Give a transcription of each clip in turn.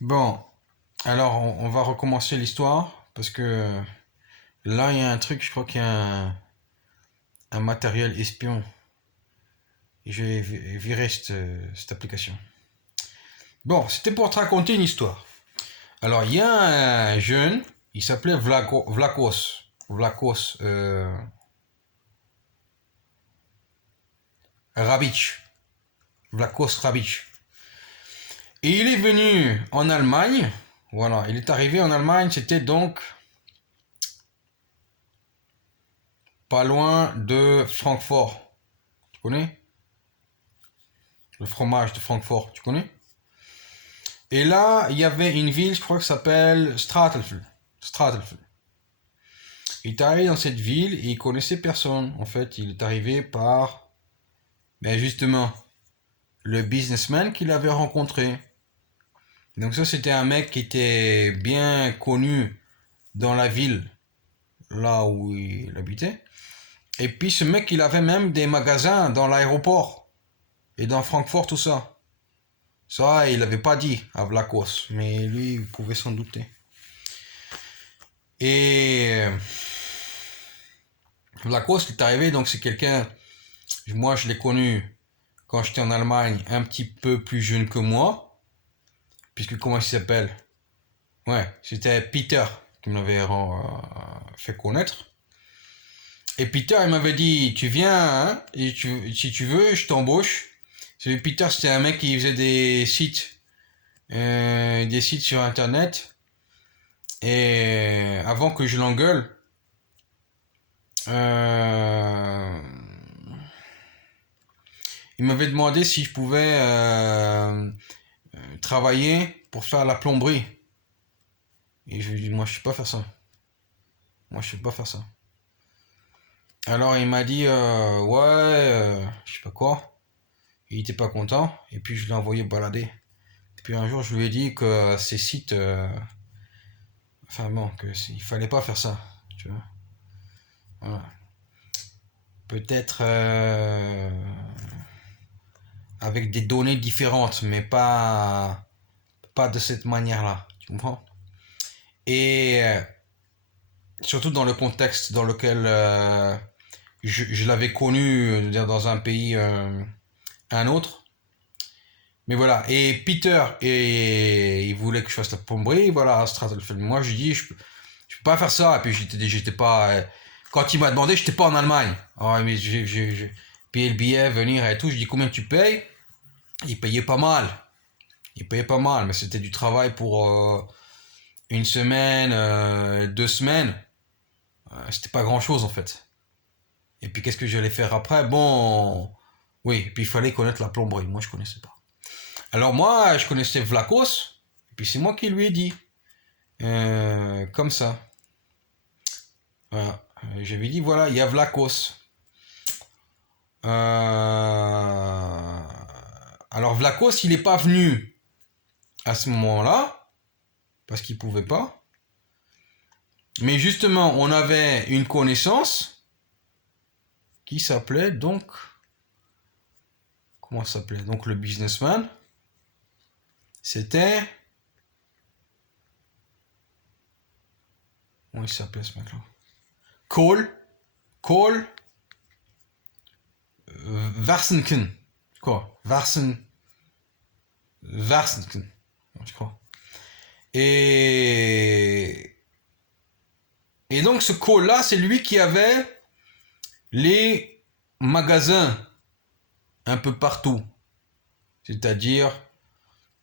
Bon, alors on va recommencer l'histoire parce que là il y a un truc, je crois qu'il y a un matériel espion et je vais virer cette application. Bon, c'était pour te raconter une histoire. Alors il y a un jeune, il s'appelait Vlakos Rabic, Vlakos Rabic. Et il est venu en Allemagne, voilà, il est arrivé en Allemagne, c'était donc pas loin de Francfort. Tu connais? Le fromage de Francfort, tu connais? Et là, il y avait une ville, je crois que ça s'appelle Stratelfeld. Stratelfeld. Il est arrivé dans cette ville et il connaissait personne. En fait, il est arrivé par, ben justement, le businessman qu'il avait rencontré. Donc ça, c'était un mec qui était bien connu dans la ville, là où il habitait. Et puis ce mec, il avait même des magasins dans l'aéroport et dans Francfort, tout ça. Ça, il l'avait pas dit à Vlakos, mais lui, il pouvait s'en douter. Et Vlakos est arrivé, donc c'est quelqu'un, moi je l'ai connu quand j'étais en Allemagne, un petit peu plus jeune que moi, puisque comment il s'appelle? Ouais, c'était Peter qui me l'avait fait connaître. Et Peter, il m'avait dit, tu viens, hein, et si tu veux, je t'embauche. Peter, c'était un mec qui faisait des sites sur Internet. Et avant que je l'engueule, euh, il m'avait demandé si je pouvais travailler pour faire la plomberie. Et je lui ai dit, moi je sais pas faire ça. Moi je sais pas faire ça. Alors il m'a dit, ouais, je sais pas quoi. Il était pas content. Et puis je l'ai envoyé balader. Et puis un jour je lui ai dit que ces sites, enfin bon, il fallait pas faire ça. Tu vois. Voilà. Peut-être avec des données différentes, mais pas de cette manière-là. Tu comprends? Et surtout dans le contexte dans lequel je l'avais connu dans un pays, un autre. Mais voilà. Et Peter, il voulait que je fasse la plomberie, voilà, Strattelfeld. Moi, je dis, je peux pas faire ça. Et puis, j'étais pas. Quand il m'a demandé, j'étais pas en Allemagne. Alors, mais j'ai payé le billet, venir et tout. Je dis, combien tu payes? Il payait pas mal. Il payait pas mal, mais c'était du travail pour une semaine, 2 semaines. C'était pas grand chose en fait. Et puis qu'est-ce que j'allais faire après? Bon, oui, et puis il fallait connaître la plomberie. Moi, je connaissais pas. Alors moi, je connaissais Vlakos, et puis c'est moi qui lui ai dit. Comme ça. Voilà. J'avais dit, voilà, il y a Vlakos. Alors Vlakos, il n'est pas venu à ce moment-là, parce qu'il pouvait pas. Mais justement, on avait une connaissance qui s'appelait donc... Comment ça s'appelait? Donc le businessman, c'était... Comment il s'appelait ce mec-là? Cole Varsenken. Quoi? Varsenken, je crois. Et... Et donc ce Cole-là, c'est lui qui avait les magasins un peu partout. C'est-à-dire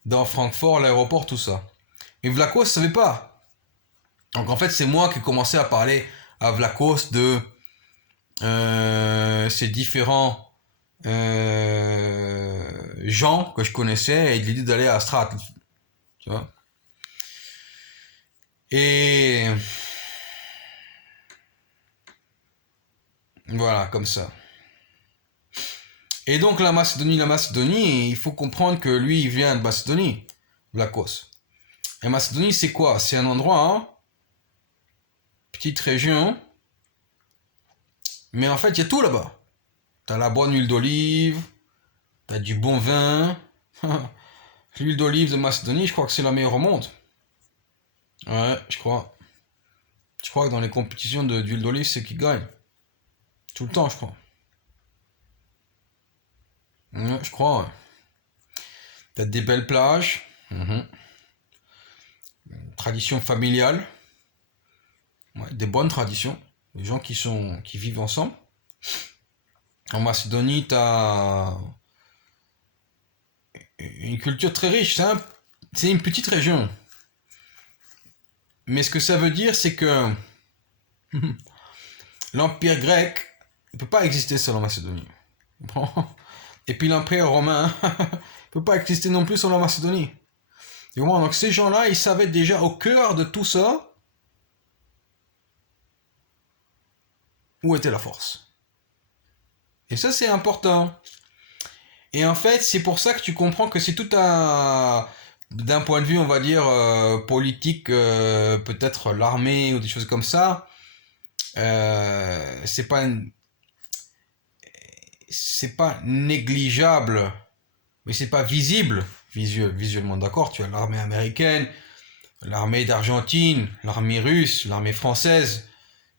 dans Francfort, l'aéroport, tout ça. Et Vlakos ne savait pas. Donc en fait, c'est moi qui ai commencé à parler à Vlakos de ces différents gens que je connaissais et de l'idée d'aller à Strat. Tu vois. Et voilà, comme ça. Et donc la Macédonie, il faut comprendre que lui, il vient de Macédonie, Vlakos. Et Macédonie, c'est quoi? C'est un endroit, hein, petite région, mais en fait, il y a tout là-bas. T'as la bonne huile d'olive, t'as du bon vin, L'huile d'olive de Macédonie, je crois que c'est la meilleure au monde. Ouais, je crois. Je crois que dans les compétitions d'huile d'olive, c'est qui gagne. Tout le temps, je crois. Ouais, je crois, ouais. T'as des belles plages. Mhm. Tradition familiale. Ouais, des bonnes traditions. Des gens qui vivent ensemble. En Macédonie, t'as une culture très riche. C'est une petite région. Mais ce que ça veut dire, c'est que l'Empire grec ne peut pas exister seul en Macédonie. Bon. Et puis l'Empire romain ne peut pas exister non plus sur la Macédonie. Donc ces gens-là, ils savaient déjà au cœur de tout ça où était la force. Et ça, c'est important. Et en fait, c'est pour ça que tu comprends que c'est tout un... D'un point de vue, on va dire, politique, peut-être l'armée ou des choses comme ça, c'est pas c'est pas négligeable, mais c'est pas visible visuellement. D'accord, tu as l'armée américaine, l'armée d'Argentine, l'armée russe, l'armée française,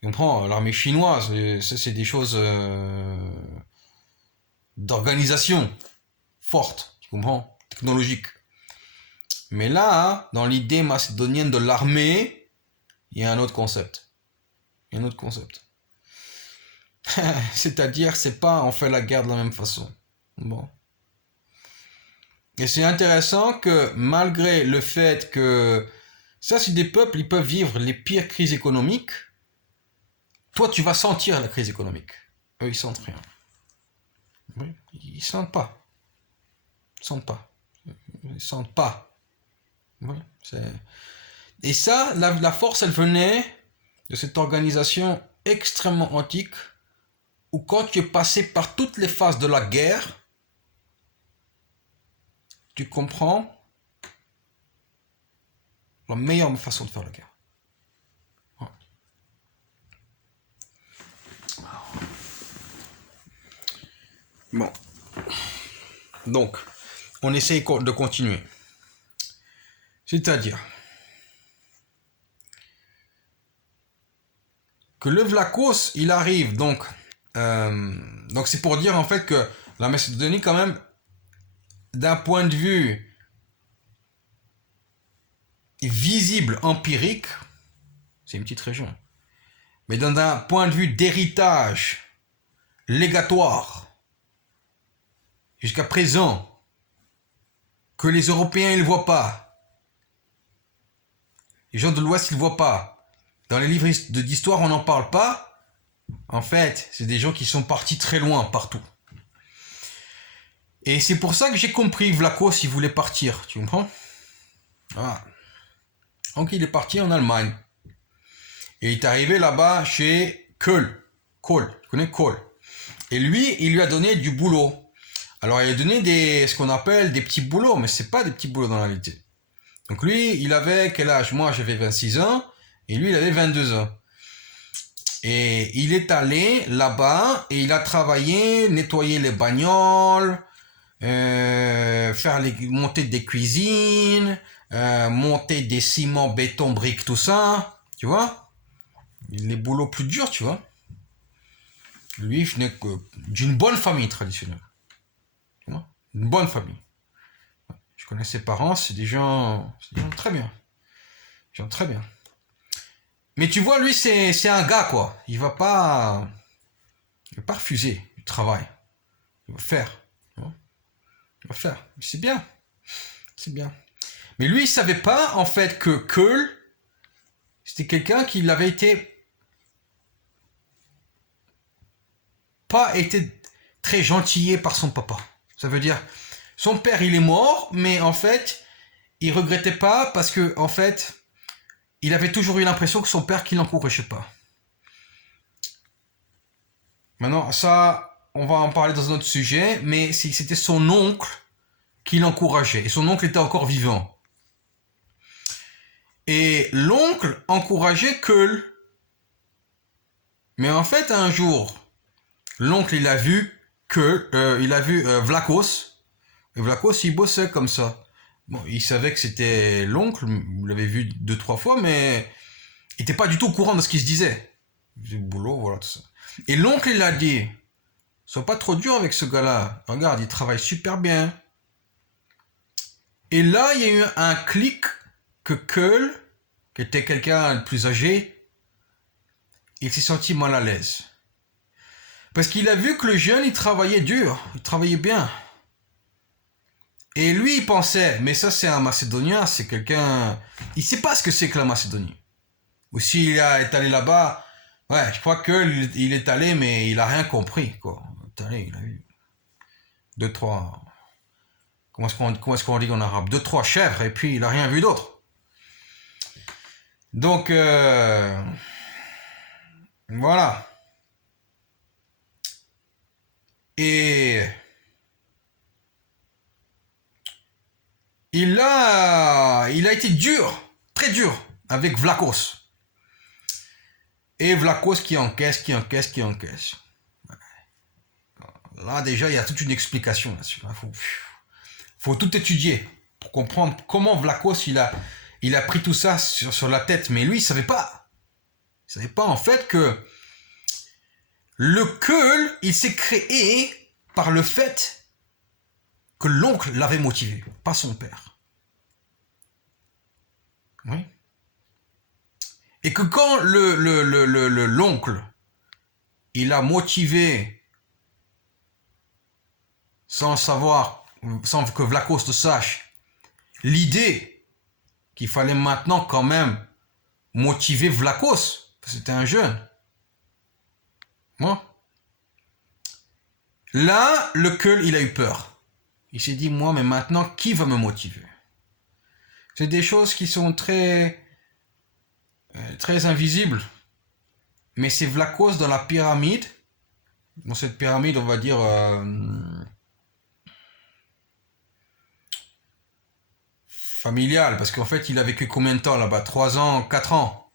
tu comprends, l'armée chinoise. Ça, c'est des choses d'organisation forte, tu comprends, technologique. Mais là, hein, dans l'idée macédonienne de l'armée, il y a un autre concept. Il y a un autre concept. C'est-à-dire, c'est pas on fait la guerre de la même façon. Bon. Et c'est intéressant que malgré le fait que ça, c'est des peuples, ils peuvent vivre les pires crises économiques, toi, tu vas sentir la crise économique. Eux, ils sentent rien. Oui, ils sentent pas. Ils sentent pas. Ils sentent pas. Oui, et ça, la force, elle venait de cette organisation extrêmement antique où quand tu es passé par toutes les phases de la guerre, tu comprends la meilleure façon de faire la guerre. Bon. Donc, on essaye de continuer. C'est-à-dire que le Vlachos, il arrive donc c'est pour dire en fait que la Macédonie quand même d'un point de vue visible, empirique, c'est une petite région. Mais d'un point de vue d'héritage légatoire, jusqu'à présent, que les Européens ils ne voient pas, les gens de l'Ouest ils ne voient pas, dans les livres d'histoire on n'en parle pas, en fait, c'est des gens qui sont partis très loin, partout. Et c'est pour ça que j'ai compris, Vlachos, il voulait partir, tu comprends? Voilà. Donc il est parti en Allemagne. Et il est arrivé là-bas chez Kohl. Kohl, tu connais Kohl. Et lui, il lui a donné du boulot. Alors il a donné ce qu'on appelle des petits boulots, mais c'est pas des petits boulots dans la réalité. Donc lui, il avait quel âge? Moi, j'avais 26 ans, et lui, il avait 22 ans. Et il est allé là-bas, et il a travaillé, nettoyer les bagnoles, monter des cuisines, monter des ciments, béton, briques, tout ça, tu vois, les boulots plus durs, tu vois. Lui, il venait d'une bonne famille traditionnelle, tu vois, une bonne famille. Je connais ses parents, c'est des gens très bien, des gens très bien. Mais tu vois, lui, c'est un gars, quoi. Il va pas refuser du travail. Il va faire, tu vois. Il va faire. C'est bien, c'est bien. Mais lui, il savait pas, en fait, que Kohl, c'était quelqu'un qui avait pas été très gentillé par son papa. Ça veut dire, son père, il est mort, mais en fait, il regrettait pas parce que, en fait, il avait toujours eu l'impression que son père qui l'encourageait pas. Maintenant, ça, on va en parler dans un autre sujet, mais c'était son oncle qui l'encourageait. Et son oncle était encore vivant. Et l'oncle encourageait Kohl. Mais en fait, un jour, l'oncle, il a vu Vlachos. Et Vlachos, il bossait comme ça. Bon, il savait que c'était l'oncle, vous l'avez vu 2, 3 fois, mais il n'était pas du tout au courant de ce qu'il se disait. Du boulot, voilà, tout ça. Et l'oncle, il a dit, sois pas trop dur avec ce gars-là. Regarde, il travaille super bien. Et là, il y a eu un clic que Keul, qui était quelqu'un de plus âgé, il s'est senti mal à l'aise. Parce qu'il a vu que le jeune, il travaillait dur, il travaillait bien. Et lui, il pensait, mais ça c'est un Macédonien, c'est quelqu'un... Il sait pas ce que c'est que la Macédonie. Ou s'il est allé là-bas, ouais, je crois qu'il est allé, mais il a rien compris, quoi. Il est allé, il a eu 2, 3... Comment est-ce qu'on dit en arabe? 2, 3 chèvres, et puis il a rien vu d'autre. Donc, voilà. Et il a été dur, très dur, avec Vlachos. Et Vlachos qui encaisse, qui encaisse, qui encaisse. Là, déjà, il y a toute une explication là-dessus. Faut tout étudier pour comprendre comment Vlachos, il a pris tout ça sur la tête. Mais lui, il savait pas. Il savait pas, en fait, que le Keul, il s'est créé par le fait que l'oncle l'avait motivé, pas son père. Oui. Et que quand l'oncle, il a motivé, sans savoir, sans que Vlachos le sache, l'idée qu'il fallait maintenant quand même motiver Vlachos, c'était un jeune. Moi. Là, le Keul, il a eu peur. Il s'est dit, moi, mais maintenant, qui va me motiver? C'est des choses qui sont très, très invisibles. Mais c'est Vlachos dans la pyramide. Dans cette pyramide, on va dire... familiale, parce qu'en fait, il a vécu combien de temps là-bas? 3 ans, 4 ans.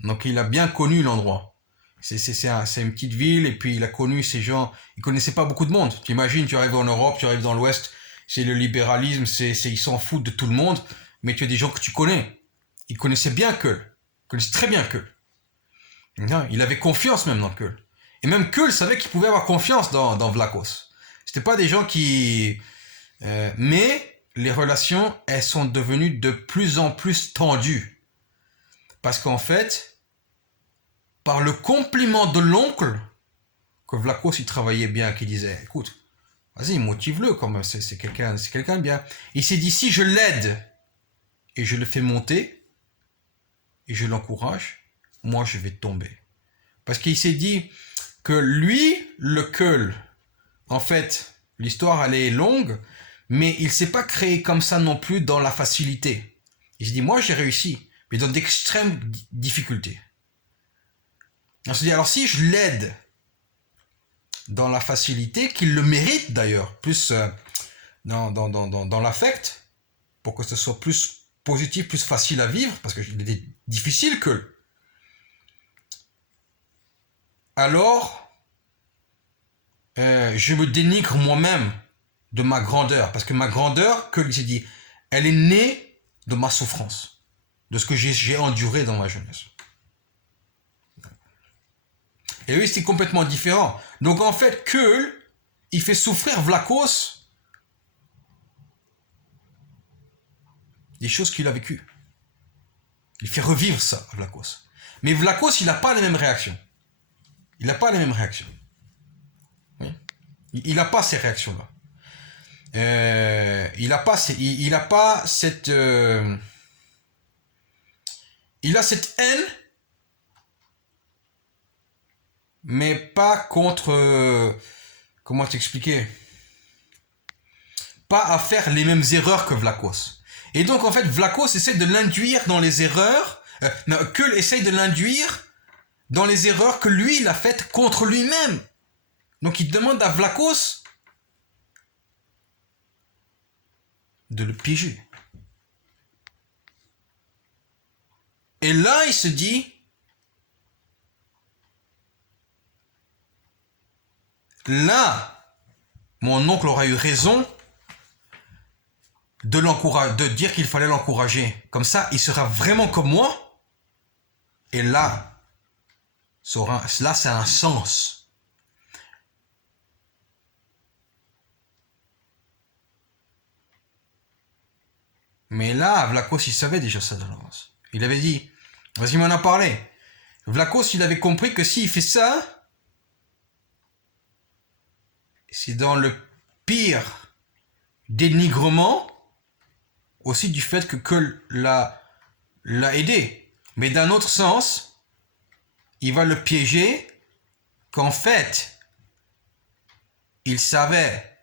Donc il a bien connu l'endroit. C'est une petite ville, et puis il a connu ces gens. Il connaissait pas beaucoup de monde. Tu imagines, tu arrives en Europe, tu arrives dans l'Ouest, c'est le libéralisme, ils s'en foutent de tout le monde, mais tu as des gens que tu connais. Il connaissait bien Keul. Il connaissait très bien Keul. Il avait confiance même dans Keul. Et même Keul savait qu'il pouvait avoir confiance dans Vlachos. C'était pas des gens qui... mais les relations, elles sont devenues de plus en plus tendues. Parce qu'en fait, par le compliment de l'oncle, que Vlachos il travaillait bien, qui disait, écoute, vas-y, motive-le quand même, c'est quelqu'un de bien. Il s'est dit, si je l'aide et je le fais monter et je l'encourage, moi je vais tomber. Parce qu'il s'est dit que lui, le Keul, en fait, l'histoire elle est longue, mais il s'est pas créé comme ça non plus dans la facilité. Il s'est dit, moi j'ai réussi, mais dans d'extrêmes difficultés. On se dit, alors si je l'aide dans la facilité, qu'il le mérite d'ailleurs, plus dans l'affect, pour que ce soit plus positif, plus facile à vivre, parce qu'il était difficile que... Alors, je me dénigre moi-même de ma grandeur, parce que ma grandeur, que il s'est dit, elle est née de ma souffrance, de ce que j'ai enduré dans ma jeunesse. Et lui, c'était complètement différent. Donc en fait, Keul, il fait souffrir Vlachos des choses qu'il a vécues. Il fait revivre ça, Vlachos. Mais Vlachos, il n'a pas les mêmes réactions. Il n'a pas les mêmes réactions. Oui. Il n'a pas ces réactions-là. Il n'a pas cette... il a cette haine, mais pas contre... comment t'expliquer? Pas à faire les mêmes erreurs que Vlachos. Et donc, en fait, Vlachos essaie de l'induire dans les erreurs... Keul essaie de l'induire dans les erreurs que lui, il a faites contre lui-même. Donc, il demande à Vlachos de le piéger. Et là, il se dit, là, mon oncle aura eu raison de dire qu'il fallait l'encourager. Comme ça, il sera vraiment comme moi. Et là, ça a un sens. Mais là, Vlachos, il savait déjà ça d'avance. Il avait dit, parce qu'il m'en a parlé. Vlachos, il avait compris que s'il fait ça, c'est dans le pire dénigrement aussi du fait que l'a aidé. Mais d'un autre sens, il va le piéger qu'en fait, il savait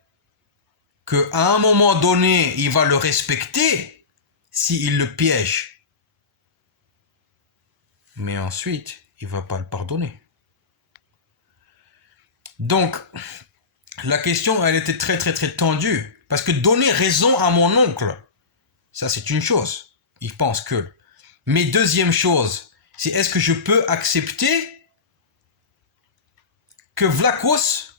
qu'à un moment donné, il va le respecter s'il le piège. Mais ensuite, il ne va pas le pardonner. Donc, la question, elle était très très très tendue. Parce que donner raison à mon oncle, ça c'est une chose. Il pense que. Mais deuxième chose, c'est est-ce que je peux accepter que Vlachos